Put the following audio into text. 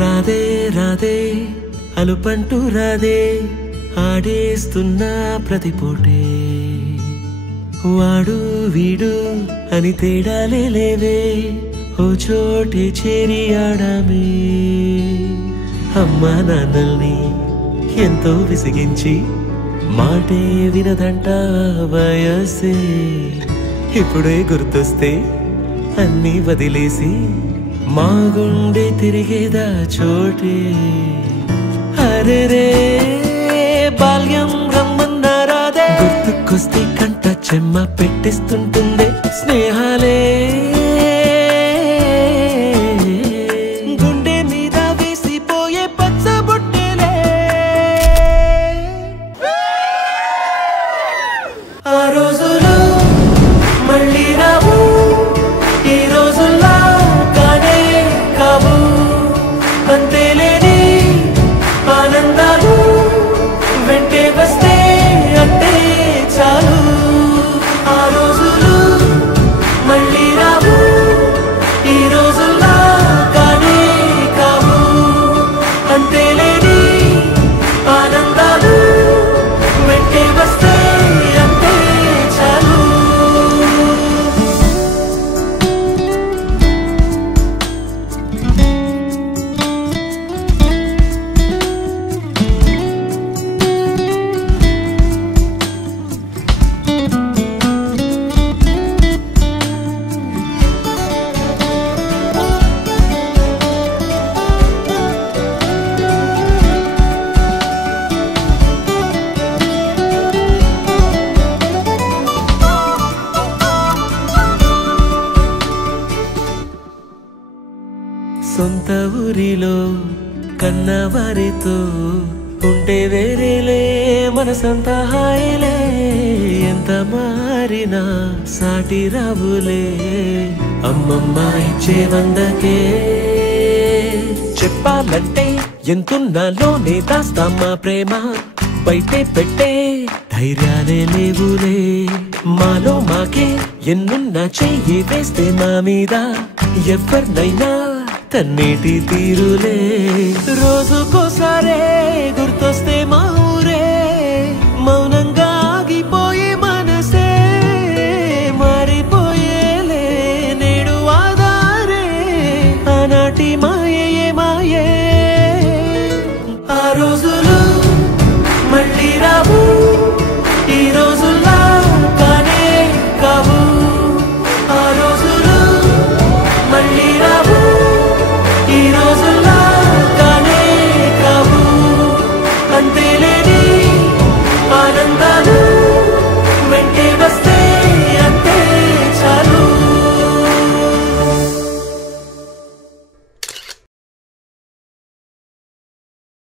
రాదే రాదే అలుపంటూ రాదే ఆడేస్తున్నా ప్రతి పూటే వాడు వీడు అని తేడాలే లేవే ఓ చోటే చేరి ఆడామే అమ్మా నాన్నల్ని ఎంతో విసిగించి మాటే వినదంట వయసే ఇప్పుడే గుర్తొస్తే అన్నీ వదిలేసి మా గుండె తిరిగేదా చోటే అరే రే బాల్యం రమ్మన్నారాదే గుర్తుకొస్తే కంట చెమ్మ పెట్టిస్తుంటుందే స్నేహాలే గుండె మీద వేసిపోయే పచ్చబొట్టెలే ఆ రోజులు మళ్ళీ రావు ఈ రోజుల్లా కానే కావు అంతేలేని ఆనందాలు వెంటే వస్తే అంటే చాలు ఆ రోజులు మళ్ళీ రావు ఈ రోజుల్లా కానే కావు అంతేలేని ఆనందాలు వెంటే వస్తే అంటే చాలు సొంత ఊరిలో కన్నవారితో ఉంటే వేరేలే మనసంతా హాయిలే ఎంత మారినా సాటి రావులే అమ్మమ్మ ఇచ్చే వందకే చెప్పాలంటే ఎంతున్నాలోనే దాస్తామా ప్రేమ బయటే పెట్టే ధైర్యాలే లేవులే మాలో మాకే ఎన్నున్నా చెయ్యి వేస్తే మా మీద ఎవరినైనా తన్నేటి తీరులే రోజుకోసారే గుర్తొస్తే మా